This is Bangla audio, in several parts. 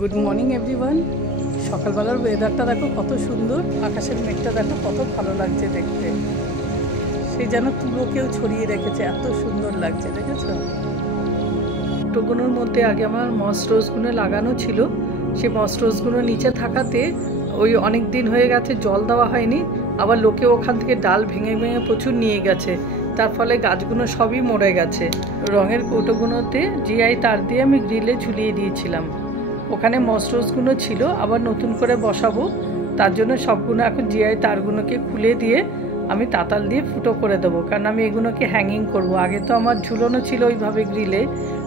Good morning everyone. সকালবেলার ওয়েদারটা দেখো কত সুন্দর, আকাশের মেঘটা দেখো কত ভালো লাগছে দেখতে, সেই যেন তুলোকেও ছড়িয়ে রেখেছে, এত সুন্দর লাগছে দেখেছো। টোগুনোর মধ্যে আগে আমার মস রোজগুলো লাগানো ছিল, সেই মস রোজগুলো নিচে থাকাতে ওই অনেক দিন হয়ে গেছে জল দেওয়া হয়নি, আবার লোকে ওখান থেকে ডাল ভেঙে ভেঙে প্রচুর নিয়ে গেছে, তার ফলে গাছগুলো সবই মরে গেছে। রঙের কৌটোগুলোতে জিআই তার দিয়ে আমি গ্রিলে ঝুলিয়ে দিয়েছিলাম, ওখানে মস রোজগুলো ছিল, আবার নতুন করে বসাবো, তার জন্য সবগুলো এখন জিআই তারগুলোকে খুলে দিয়ে আমি তাতাল দিয়ে ফুটো করে দেবো, কারণ আমি এগুলোকে হ্যাঙ্গিং করব। আগে তো আমার ঝুলানো ছিল ওইভাবে গ্রিলে,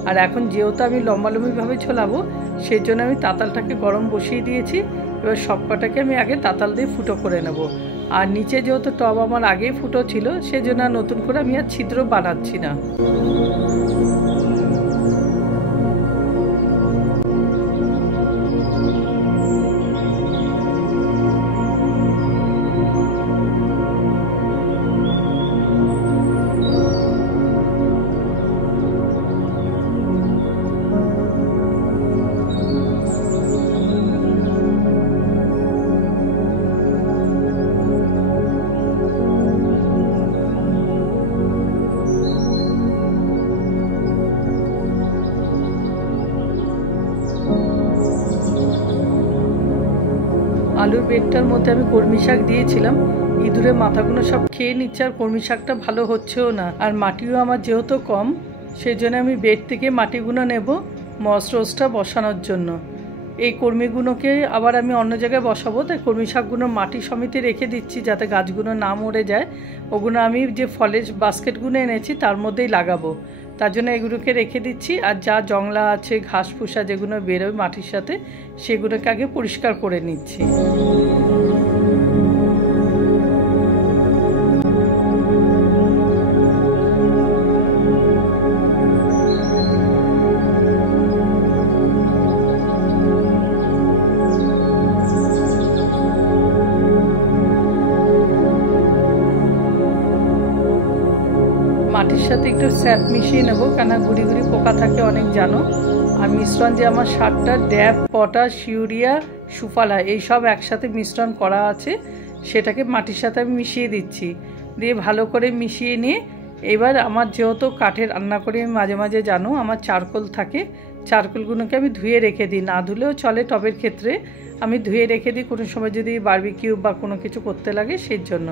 আর এখন যেহেতু আমি লম্বালম্বিভাবে ঝোলাবো সেই জন্য আমি তাতালটাকে গরম বসিয়ে দিয়েছি। এবার সব কটাকে আমি আগে তাতাল দিয়ে ফুটো করে নেব। আর নিচে যেহেতু টব আমার আগেই ফুটো ছিল, সেজন্য নতুন করে আমি আর ছিদ্র বানাচ্ছি না। আলুর বেডটার মধ্যে আমি কলমি শাক দিয়েছিলাম, ইঁদুরের মাথাগুলো সব খেয়ে নিচ্ছে, আর কলমি শাকটা ভালো হচ্ছেও না, আর মাটিও আমার যেহেতু কম, সেই জন্য আমি বেড থেকে মাটিগুলো নেব মস রোজটা বসানোর জন্য। এই কর্মীগুলোকে আবার আমি অন্য জায়গায় বসাবো, তাই কলমি শাকগুলো মাটি সমেতে রেখে দিচ্ছি যাতে গাছগুলো না মরে যায়। ওগুলো আমি যে ফলের বাস্কেটগুলো এনেছি তার মধ্যেই লাগাবো, তার জন্য এগুলোকে রেখে দিচ্ছি। আর যা জংলা আছে, ঘাস ফুসা যেগুলো বেরোয় মাটির সাথে, সেগুলোকে আগে পরিষ্কার করে নিচ্ছি। মাটির সাথে একটু স্যাপ মিশিয়ে নেবো, কেন গুড়ি গুড়ি পোকা থাকে অনেক জানো। আর মিশ্রণ যে আমার সারটা ড্যাপ, পটাশ, ইউরিয়া, সুফলা এইসব একসাথে মিশ্রণ করা আছে, সেটাকে মাটির সাথে আমি মিশিয়ে দিচ্ছি। দিয়ে ভালো করে মিশিয়ে নিয়ে এবার আমার যেহেতু কাঠের রান্না করে আমি মাঝে মাঝে জানো আমার চারকোল থাকে, চারকোলগুলোকে আমি ধুয়ে রেখে দিই, না ধুলেও চলে টবের ক্ষেত্রে, আমি ধুয়ে রেখে দিই কোনো সময় যদি বারবিকিউ বা কোনো কিছু করতে লাগে সেই জন্য।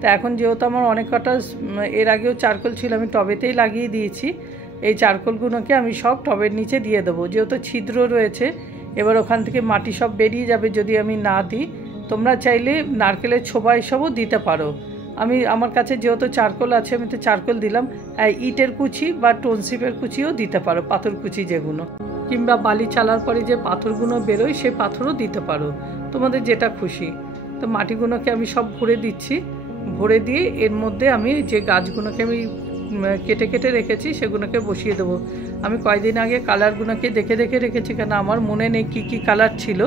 তা এখন যেহেতু আমার অনেক কটা এর আগেও চারকোল ছিল, আমি টবেতেই লাগিয়ে দিয়েছি। এই চারকোলগুলোকে আমি সব টবের নিচে দিয়ে দেবো, যেহেতু ছিদ্র রয়েছে, এবার ওখান থেকে মাটি সব বেরিয়ে যাবে যদি আমি না দিই। তোমরা চাইলে নারকেলের ছোবা এসবও দিতে পারো, আমার কাছে যেহেতু চারকোল আছে আমি তো চারকোল দিলাম। ইটের কুচি বা টনসিপের কুচিও দিতে পারো, পাথর কুচি যেগুলো, কিংবা বালি চালার পরে যে পাথরগুলো বেরোয় সে পাথরও দিতে পারো, তোমাদের যেটা খুশি। তো মাটিগুলোকে আমি সব ভরে দিচ্ছি, ভরে দিয়ে এর মধ্যে আমি যে গাছগুলোকে আমি কেটে কেটে রেখেছি সেগুলোকে বসিয়ে দেবো। আমি কয়েকদিন আগে কালারগুলোকে দেখে দেখে রেখেছি, কেন আমার মনে নেই কি কি কালার ছিল,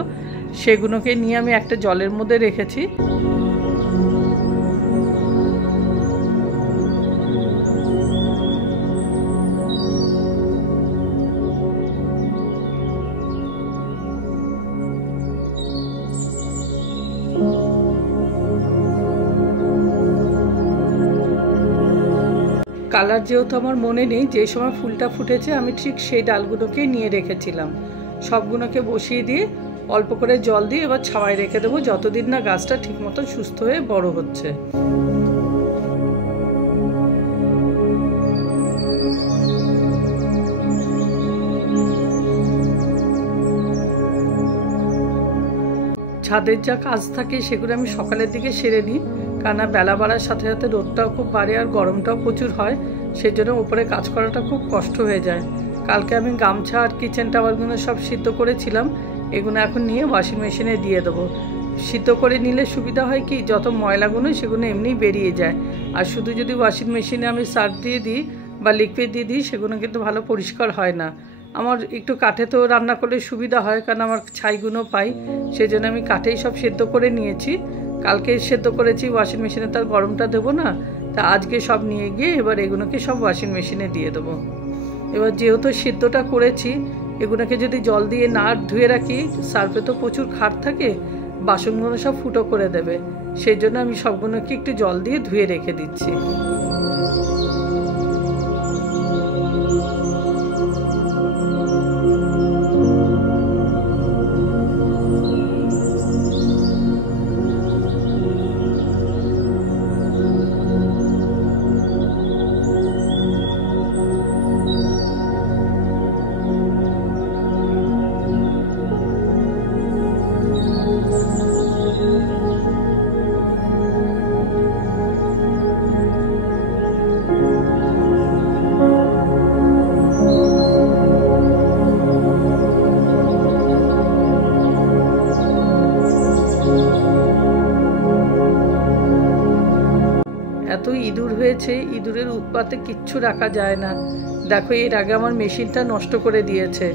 সেগুলোকে নিয়ে আমি একটা জলের মধ্যে রেখেছি। কালার যেহেতু আমার মনে নেই, যে সময় ফুলটা ফুটেছে আমি ঠিক সেই ডালগুলোকেই নিয়ে রেখেছিলাম, সবগুলোকে বসিয়ে দিয়ে অল্প করে জল দিয়ে এবার ছাওয়ায় রেখে দেবো, যতদিন না গাছটা ঠিকমতো সুস্থ হয়ে বড় হচ্ছে। ছাদের যা কাজ থাকে সেগুলো আমি সকালের দিকে সেরে নিই, কারণ বেলা বাড়ার সাথে সাথে রোদটাও খুব বাড়ে আর গরমটাও প্রচুর হয়, সেই জন্য উপরে কাজ করাটা খুব কষ্ট হয়ে যায়। কালকে আমি গামছা আর কিচেন টাওয়ারগুলো সব সিদ্ধ করেছিলাম, এগুলো এখন নিয়ে ওয়াশিং মেশিনে দিয়ে দেবো। সিদ্ধ করে নিলে সুবিধা হয় কি, যত ময়লাগুলো সেগুলো এমনিই বেরিয়ে যায়, আর শুধু যদি ওয়াশিং মেশিনে আমি সার্ফ দিয়ে দিই বা লিকুইড দিয়ে দিই সেগুলো কিন্তু ভালো পরিষ্কার হয় না। আমার একটু কাঠে তো রান্না করলে সুবিধা হয়, কারণ আমার ছাইগুলো পাই, সেই জন্য আমি কাঠেই সব সেদ্ধ করে নিয়েছি। কালকে সেদ্ধ করেছি, ওয়াশিং মেশিনে তার গরমটা দেবো না, তা আজকে সব নিয়ে গিয়ে এবার এগুলোকে সব ওয়াশিং মেশিনে দিয়ে দেবো। এবার যেহেতু সিদ্ধটা করেছি, এগুলোকে যদি জল দিয়ে না ধুয়ে রাখি, সার্ফে তো প্রচুর খাট থাকে, বাসনগুলো সব ফুটো করে দেবে। সেই জন্য আমি সবগুলোকে একটু জল দিয়ে ধুয়ে রেখে দিচ্ছি। এত ইঁদুর হয়েছে, ইঁদুরের উৎপাতে কিচ্ছু রাখা যায় না। দেখো, এর আগে আমার মেশিনটা নষ্ট করে দিয়েছে।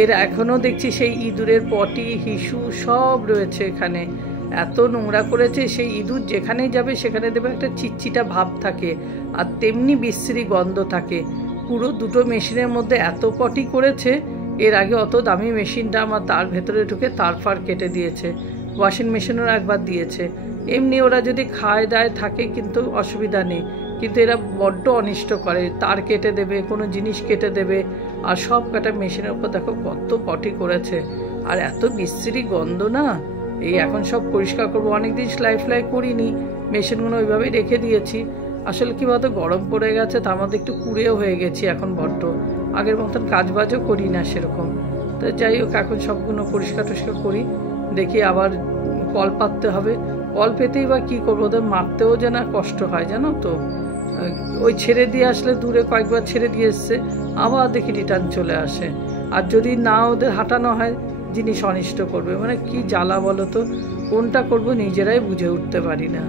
এর এখনও দেখছি সেই ইঁদুরের পটি, হিসু সব রয়েছে এখানে। এত নোংরা করেছে, সেই ইঁদুর যেখানেই যাবে সেখানে দেবে একটা চিটচিটা ভাব থাকে, আর তেমনি বিশ্রী গন্ধ থাকে। পুরো দুটো মেশিনের মধ্যে এত পটি করেছে। এর আগে অত দামি মেশিনটা আমার তার ভেতরে ঢুকে তার ফার কেটে দিয়েছে। ওয়াশিং মেশিনেরও একবার দিয়েছে। এমনি ওরা যদি খায় দায় থাকে কিন্তু অসুবিধা নেই, কিন্তু এরা বড্ড অনিষ্ট করে। তার কেটে দেবে, কোনো জিনিস কেটে দেবে, আর সব কাটা মেশিনের উপর দেখো কত পটি করেছে। আর এত বিশ্রী গন্ধ না। এই এখন সব পরিষ্কার করবো। অনেকদিন সেলাই ফ্লাই করিনি, মেশিনগুলো ওইভাবেই রেখে দিয়েছি। আসলে কি বলতো, গরম পড়ে গেছে, তার মধ্যে একটু কুড়েও হয়ে গেছি এখন বড্ড। আগের মতন কাজবাজও করি না সেরকম। তো যাই হোক, এখন সবগুলো পরিষ্কার টরিষ্কার করি। দেখি আবার কল পাততে হবে। কল পেতেই বা কী করবো, ওদের মারতেও যেন কষ্ট হয়, জানো তো। ওই ছেড়ে দিয়ে আসলে, দূরে কয়েকবার ছেড়ে দিয়ে এসছে, আবার দেখি রিটার্ন চলে আসে। আর যদি না ওদের হাঁটানো হয়, জিনিস অনিষ্ট করবে। মানে কি জ্বালা বলো তো, কোনটা করবো নিজেরাই বুঝে উঠতে পারি না।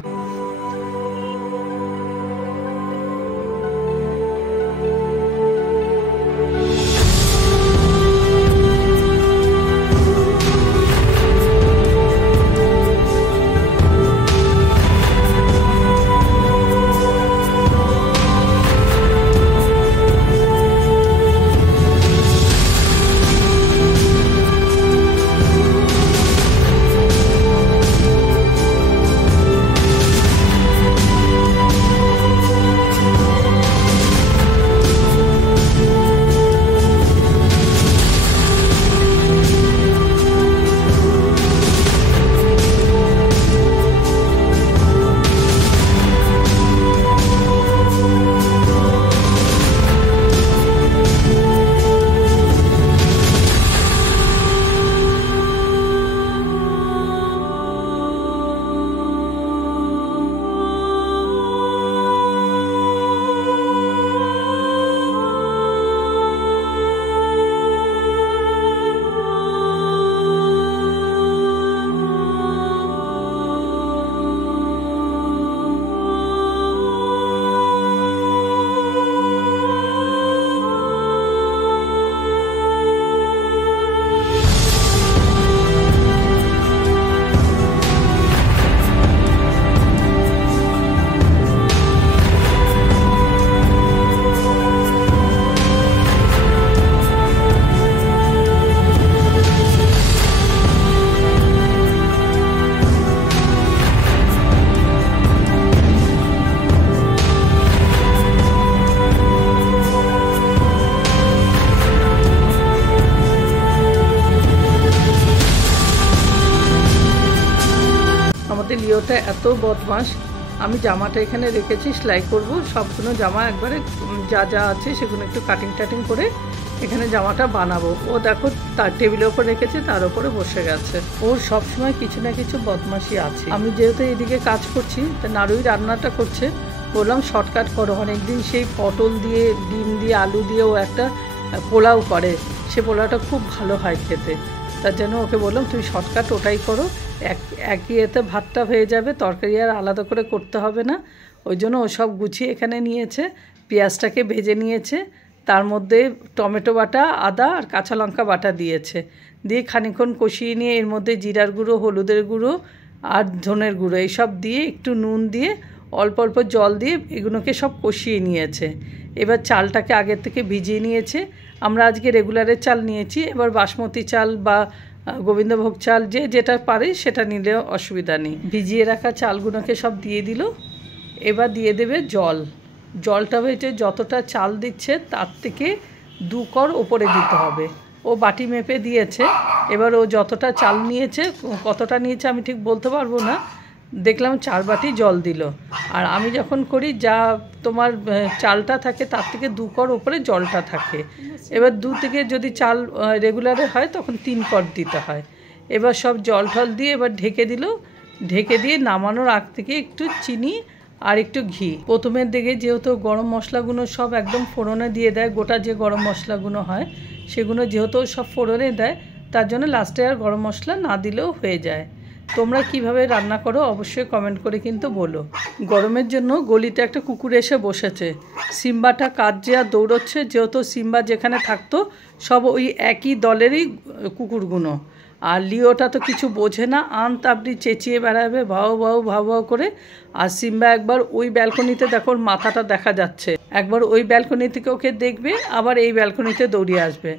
লিওটা এত বদমাস। আমি জামাটা এখানে রেখেছি, সেলাই করব। সবগুলো জামা একবারে যা যা আছে সেগুলো একটু কাটিং টাটিং করে এখানে জামাটা বানাবো। ও দেখো, তার টেবিলের ওপর রেখেছে, তার উপরে বসে গেছে। ওর সবসময় কিছু না কিছু বদমাশি আছে। আমি যেহেতু এদিকে কাজ করছি, তা নাড়ুই রান্নাটা করছে। বললাম শর্টকাট করো। অনেকদিন সেই পটল দিয়ে, ডিম দিয়ে, আলু দিয়ে ও একটা পোলাও করে, সে পোলাওটা খুব ভালো হয় খেতে। তার জন্য ওকে বললাম তুমি শর্টকাট ওটাই করো, একই এতে ভাতটা হয়ে যাবে, তরকারি আর আলাদা করে করতে হবে না। ওই জন্য ও সব গুছিয়ে এখানে নিয়েছে। পেঁয়াজটাকে ভেজে নিয়েছে, তার মধ্যে টমেটো বাটা, আদা আর কাঁচা লঙ্কা বাটা দিয়েছে। দিয়ে খানিকক্ষণ কষিয়ে নিয়ে এর মধ্যে জিরার গুঁড়ো, হলুদের গুঁড়ো আর ধনের গুঁড়ো এইসব দিয়ে একটু নুন দিয়ে অল্প অল্প জল দিয়ে এগুলোকে সব কষিয়ে নিয়েছে। এবার চালটাকে আগের থেকে ভিজিয়ে নিয়েছে। আমরা আজকে রেগুলারের চাল নিয়েছি, এবার বাসমতি চাল বা গোবিন্দভোগ চাল যে যেটা পারে সেটা নিলেও অসুবিধা নেই। ভিজিয়ে রাখা চালগুলোকে সব দিয়ে দিল। এবার দিয়ে দেবে জল। জলটা হয়েছে যতটা চাল দিচ্ছে তার থেকে 2 কর ওপরে দিতে হবে। ও বাটি মেপে দিয়েছে। এবার ও যতটা চাল নিয়েছে, কতটা নিয়েছে আমি ঠিক বলতে পারবো না, দেখলাম 4 বাটি জল দিল। আর আমি যখন করি যা তোমার চালটা থাকে তার থেকে 2 কর ওপরে জলটা থাকে। এবার 2 থেকে যদি চাল রেগুলারে হয় তখন 3 কর দিতে হয়। এবার সব জল টল দিয়ে এবার ঢেকে দিল। ঢেকে দিয়ে নামানোর আগ থেকে একটু চিনি আর একটু ঘি। প্রথমের দিকে যেহেতু গরম মশলাগুলো সব একদম ফোড়নে দিয়ে দেয়, গোটা যে গরম মশলাগুলো হয় সেগুলো যেহেতু সব ফোড়নে দেয়, তার জন্য লাস্টে আর গরম মশলা না দিলেও হয়ে যায়। তোমরা কিভাবে রান্না করো অবশ্যই কমেন্ট করে কিন্তু বলো। গরমের জন্য গলিতে একটা কুকুর এসে বসেছে। সিম্বাটা কাঁদছে আর দৌড়চ্ছে, যেহেতু সিম্বা যেখানে থাকতো সব ওই একই দলেরই কুকুরগুলো। আর লিওটা তো কিছু বোঝে না, তাবড়ি চেঁচিয়ে বেড়াবে ভাও ভাও ভাও ভাও করে। আর সিম্বা একবার ওই ব্যালকনিতে দেখো ওর মাথাটা দেখা যাচ্ছে, একবার ওই ব্যালকনি থেকে ওকে দেখবে, আবার এই ব্যালকনিতে দৌড়িয়ে আসবে।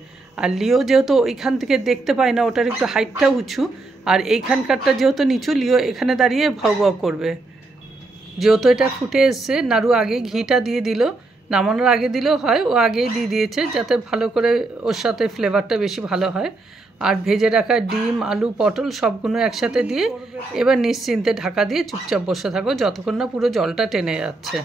আর লিও যেহেতু ওইখান থেকে দেখতে পায় না, ওটার একটু হাইটটা উঁচু, আর এইখানকারটা যেহেতু নিচু, লিও এখানে দাঁড়িয়ে ভাও ভাও করবে। যেহেতু এটা ফুটে এসছে, নাড়ু আগে ঘিটা দিয়ে দিল। নামানোর আগে দিলেও হয়, ও আগেই দিয়ে দিয়েছে যাতে ভালো করে ওর সাথে ফ্লেভারটা বেশি ভালো হয়। আর ভেজে রাখা ডিম, আলু, পটল সবগুলো একসাথে দিয়ে এবার নিশ্চিন্তে ঢাকা দিয়ে চুপচাপ বসে থাকো যতক্ষণ না পুরো জলটা টেনে যাচ্ছে।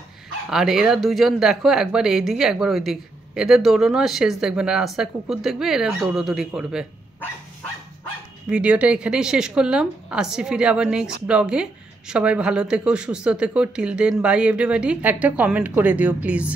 আর এরা দুজন দেখো, একবার এই দিকে একবার ওই দিক, এদের দৌড়ানো আর শেষ দেখবে না। রাস্তায় কুকুর দেখবে, এরা দৌড়োদৌড়ি করবে। ভিডিওটা এখানেই শেষ করলাম। আসছি ফিরে আবার নেক্সট ব্লগে। সবাই ভালো থেকো, সুস্থ থেকো। Till then, bye everybody. একটা কমেন্ট করে দিও প্লিজ।